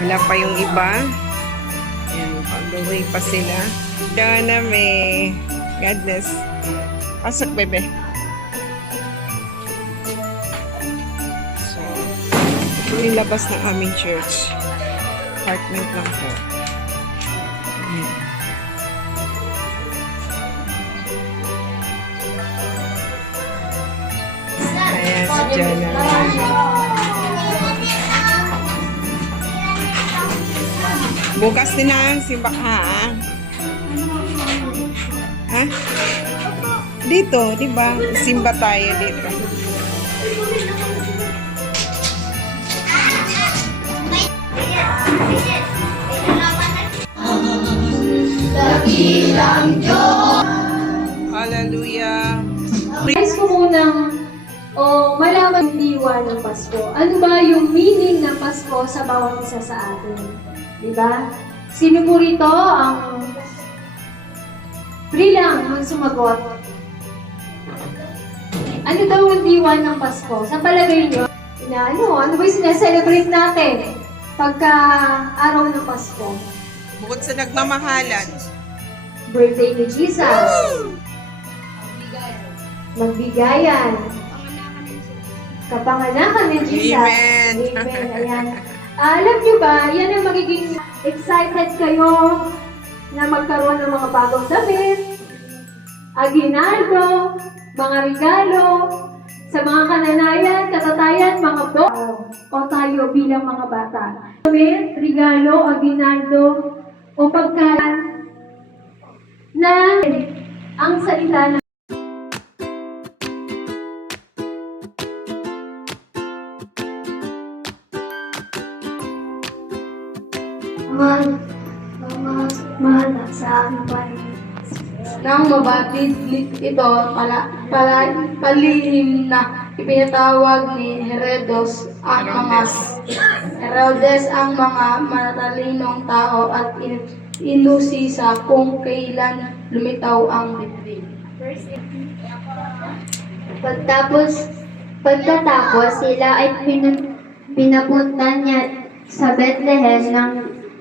Wala pa yung iba. Ayan, on the way pa sila. Diyan na may goodness. Pasok, bebe. So, ito yung labas ng aming church. Apartment lang po. Ayan. Ayan, si Jana. Bukas din ang simba ka, Dito, di ba? Simba tayo dito. Hallelujah. Nais ko munang o malaman yung diwa ng Pasko. Ano ba yung meaning ng Pasko sa bawat isa sa atin? Di ba? Sino po rito ang free lang ang sumagot? Ano daw ang diwa ng Pasko? Sa palagay nyo, na ano, ano ba yung sineselebrate natin pagka araw ng Pasko? Bukod sa nagmamahalan. Birthday ni Jesus. Magbigayan. Kapanganakan ni Jesus. Amen. Amen. Ayan. Ah, alam nyo ba, yan ang magiging excited kayo na magkaroon ng mga bagong damit, aginaldo, mga regalo, sa mga kananayan, katatayan, mga bo, o tayo bilang mga bata. Damit, regalo, aginaldo, o pagkain na ang salita ng Nang mabatid ito, pala, pala, palihim na ipinatawag ni Herodes ang mga Herodes ang mga matalinong tao at in, inusisa kung kailan lumitaw ang bituin. Pagtapos, pagkatapos sila ay pin, pinapunta niya sa Bethlehem ng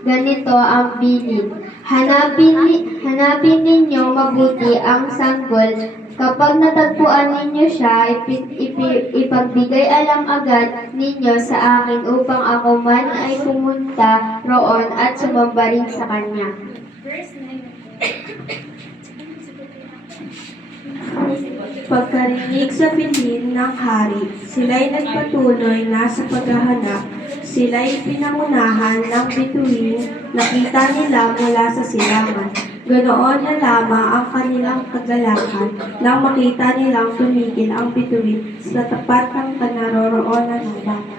ganito ang bilin. Hanapin, ni- hanapin ninyo mabuti ang sanggol. Kapag natagpuan ninyo siya, ipi, ipi- ipagbigay alam agad ninyo sa akin upang ako man ay pumunta roon at sumamba rin sa kanya. Pagkarinig sa pinhin ng hari, sila'y nagpatuloy na sa paghahanap. Sila'y pinangunahan ng bituin, nakita nila mula sa silangan. Ganoon na lamang ang kanilang kagalakan nang makita nilang tumigil ang bituin sa tapat ng panaroroonan ng bata.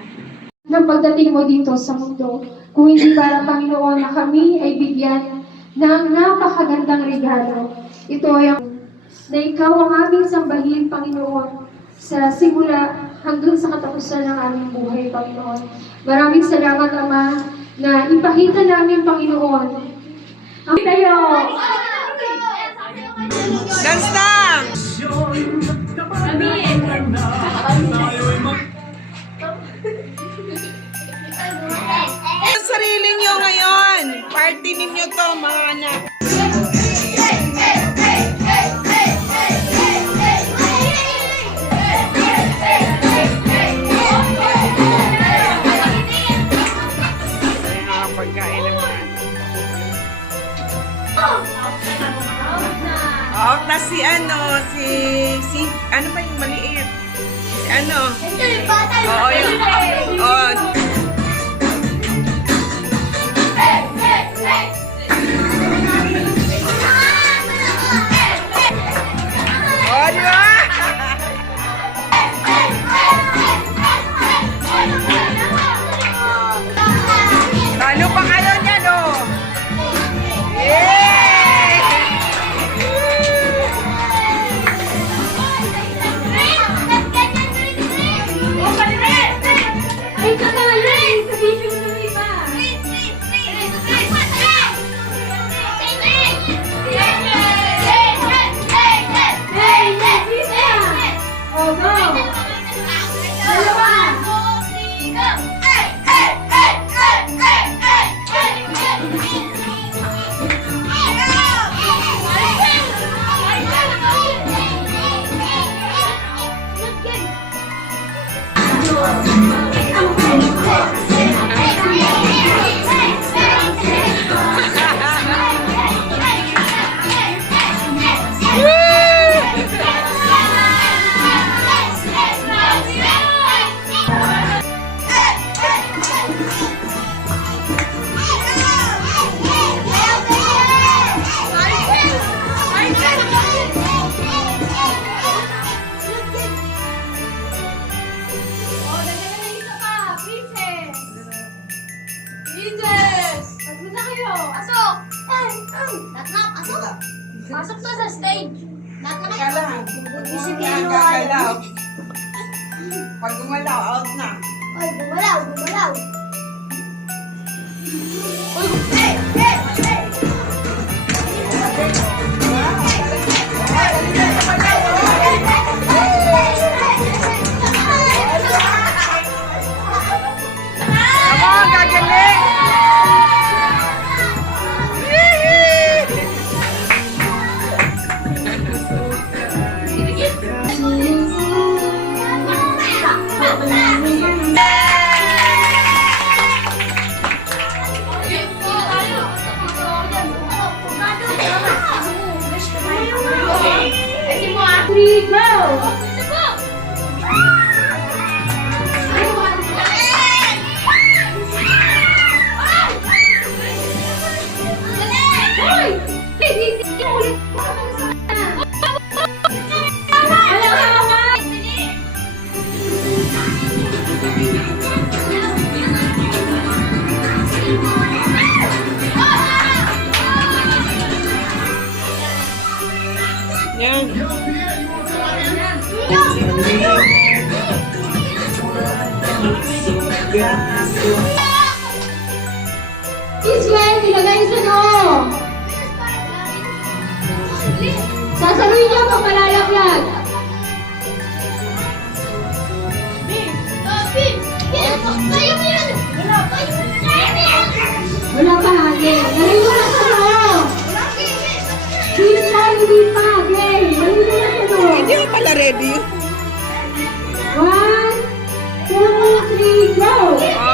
ng pagdating mo dito sa mundo. Kung hindi para Panginoon na kami ay bigyan ng napakagandang regalo. Ito ay ang na ikaw ang aming sambahin, Panginoon, sa simula hanggang sa katapusan ng aming buhay, Panginoon. Maraming salamat, Ama, na ipakita namin, Panginoon, ang tayo. Dance lang! Ang sarili nyo ngayon. Party ninyo to, mga anak. Na si ano, si, si, ano ba yung maliit? Si ano? Oo, yung, Three, go! Israel, nilagay sa noo. Sasaluhin niyo pag malalaglag. Wala pa hangin. Nalay mo na sa noo. Israel, hindi pa. Okay. Nalay mo na sa noo. Hindi mo pala ready. Three, go!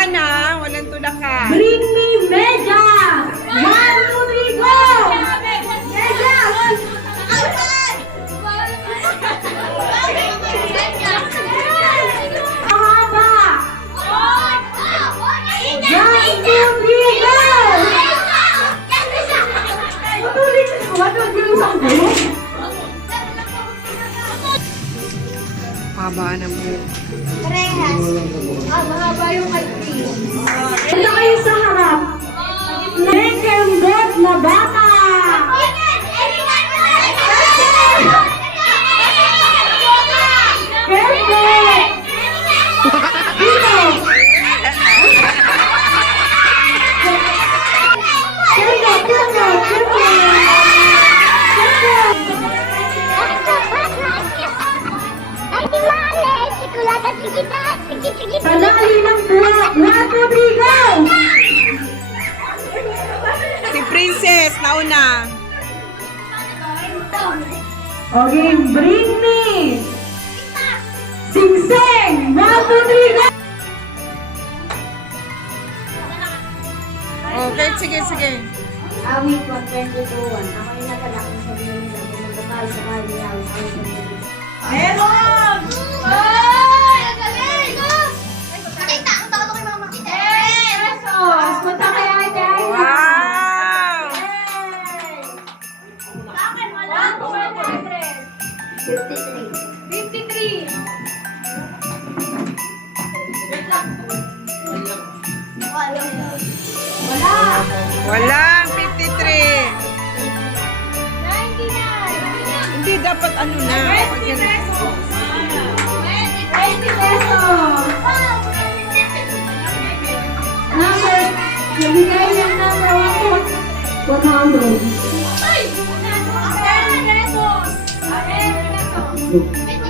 Ha. Walang tudakan. Bring me medyas. One, two, three, go! Medyas! Mahaba! One, two, three, go! Matuloy ka ko. Ano ang isang gulong? Haba ng buhok. Ah, mahaba yung Princess, nauna. Okay, bring me! Sing sing! One, two, three, go! Okay, sige, sige. Awit 122.1. Ako yung nagalak ng sabihin nila. Sa Awit. Ako yung sabihin. Meron! Ay, Walang 53. 99. Hindi dapat ano na. Pag yan- 20 pesos. Number, nabigay ng number 100. Ay! 10 pesos! 10 Wow!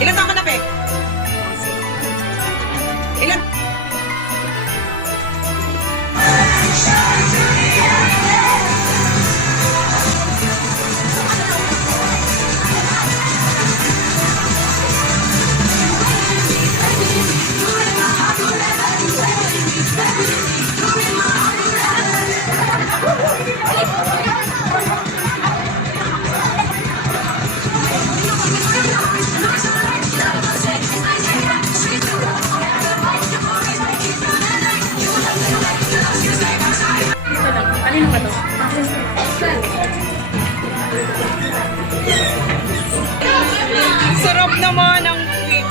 Ilan taon ka na, Pe? Ilan? Naman ang quick.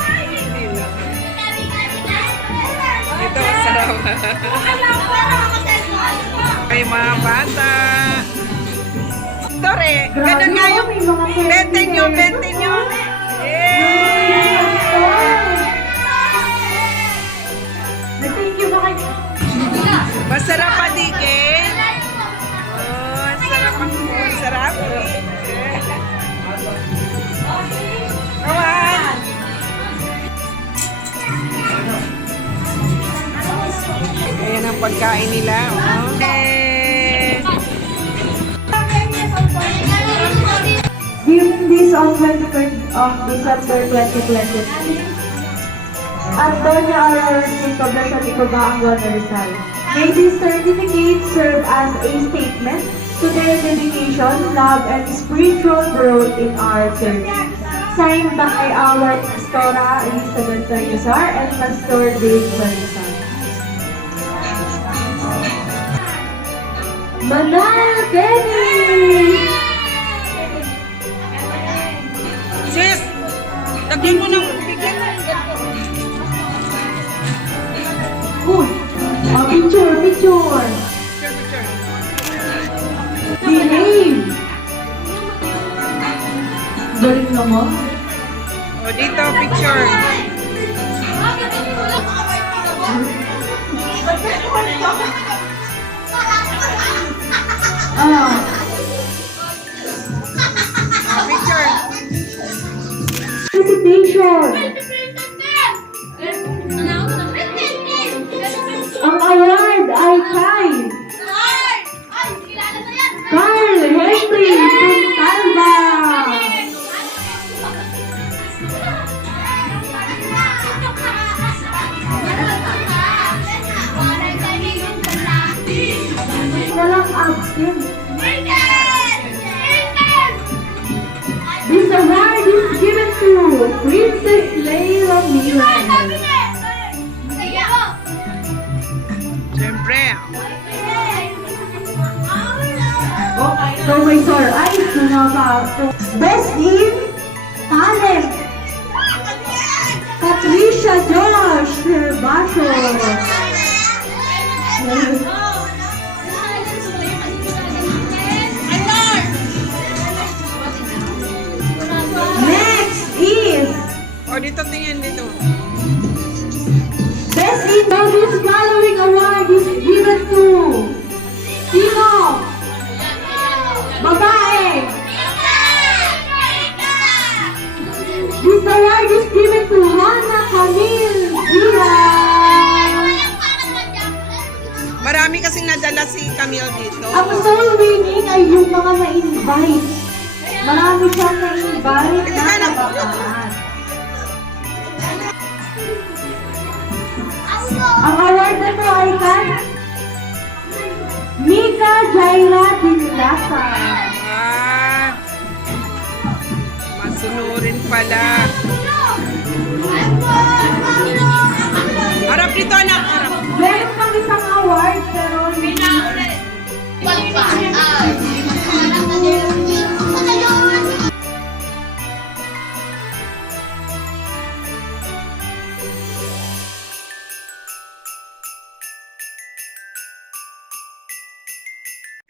Ito, sarap. Ay, mga bata. Tore, ganun nga yung bente nyo, bente nyo. Masarap pa, Dikin? Oh, sarap sarap. On! Ayan ang pagkain nila. Oh. During this on 23rd of December 2023, Antonia Aurora Rosita Bishop Icobaango Rizal. May this certificate serve as a statement to their dedication, love, and spiritual growth in our church. Signed by our Pastora Elizabeth Salazar and Pastor Dave Salazar. Manal Benny! Sis! Lagyan mo ng bigyan mo. Uy! Oh, picture, picture! Picture, picture. Behave! Galing naman. O, Oh, dito, picture. Ah, O, picture. Princess Leila Miran. Siyempre. Oh, so may sore eyes na ba? Best in talent. Patricia Josh Basho. si Camille dito. Ang soul winning ay yung mga na-invite. Marami siyang na-invite na kabataan. Ang award na to ay kay Mika Jaira Dinilasa. Ah, masunurin pala.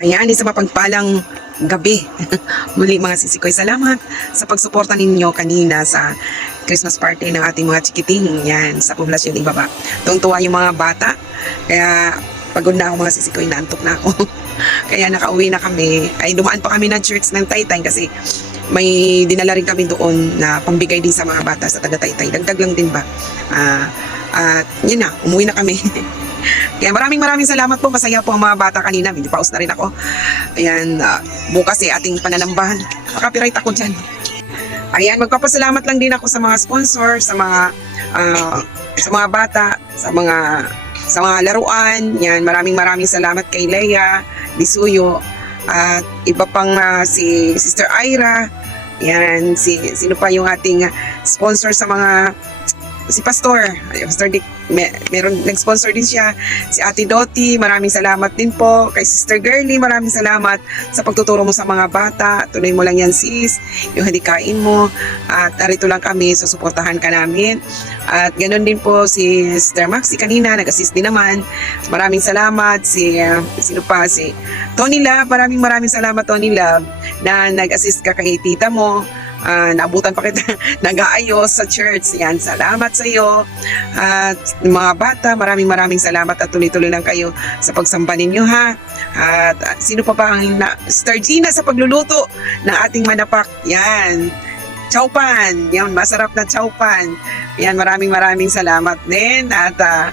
Ayan, isa mapagpalang gabi. Muli mga sisikoy, salamat sa pagsuporta ninyo kanina sa Christmas party ng ating mga chikiting. Yan, sa poblasyon ibaba. Tuwang-tuwa yung mga bata. Kaya pagod na ako mga sisikoy, naantok na ako. Kaya nakauwi na kami. Ay, dumaan pa kami ng church ng Taytay kasi may dinala rin kami doon na pambigay din sa mga bata sa taga Taytay. Dagdag lang din ba? Ah, at yun na, umuwi na kami. Kaya maraming maraming salamat po. Masaya po ang mga bata kanina. Hindi paus na rin ako. Ayan, ah, bukas eh ating pananambahan. Makapiright ako dyan. Ayan, magpapasalamat lang din ako sa mga sponsor, sa mga ah, sa mga bata, sa mga sa mga laruan. Yan, maraming maraming salamat kay Leia, Bisuyo, at iba pang ah, si Sister Ira. Yan, si sino pa yung ating sponsor sa mga si Pastor, Pastor Dick, may, meron nag-sponsor din siya. Si Ate Doti, maraming salamat din po. Kay Sister Girly, maraming salamat sa pagtuturo mo sa mga bata. Tuloy mo lang yan sis, yung halikain mo. At narito lang kami, susuportahan ka namin. At ganoon din po si Sister Maxi kanina, nag-assist din naman. Maraming salamat. Si, uh, sino pa, si Tony Love, maraming maraming salamat Tony Love na nag-assist ka kay tita mo. Ah, naabutan pa kita nag-aayos sa church. Yan, salamat sa iyo. At mga bata, maraming maraming salamat at tuloy-tuloy lang kayo sa pagsamba ninyo ha. At ah, sino pa ba ang na, Star Gina sa pagluluto ng ating manapak? Yan. Chowpan. Yan, masarap na chowpan. Yan, maraming maraming salamat din. At ah,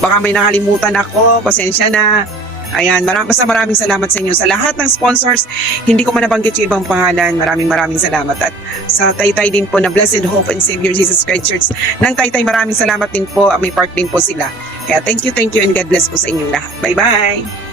baka may nakalimutan ako. Pasensya na. Ayan, maraming, basta maraming salamat sa inyo. Sa lahat ng sponsors, hindi ko man nabanggit yung ibang pangalan. Maraming maraming salamat. At sa Taytay din po na Blessed Hope and Savior Jesus Christ Church ng Taytay, maraming salamat din po. May part din po sila. Kaya thank you, thank you, and God bless po sa inyong lahat. Bye-bye!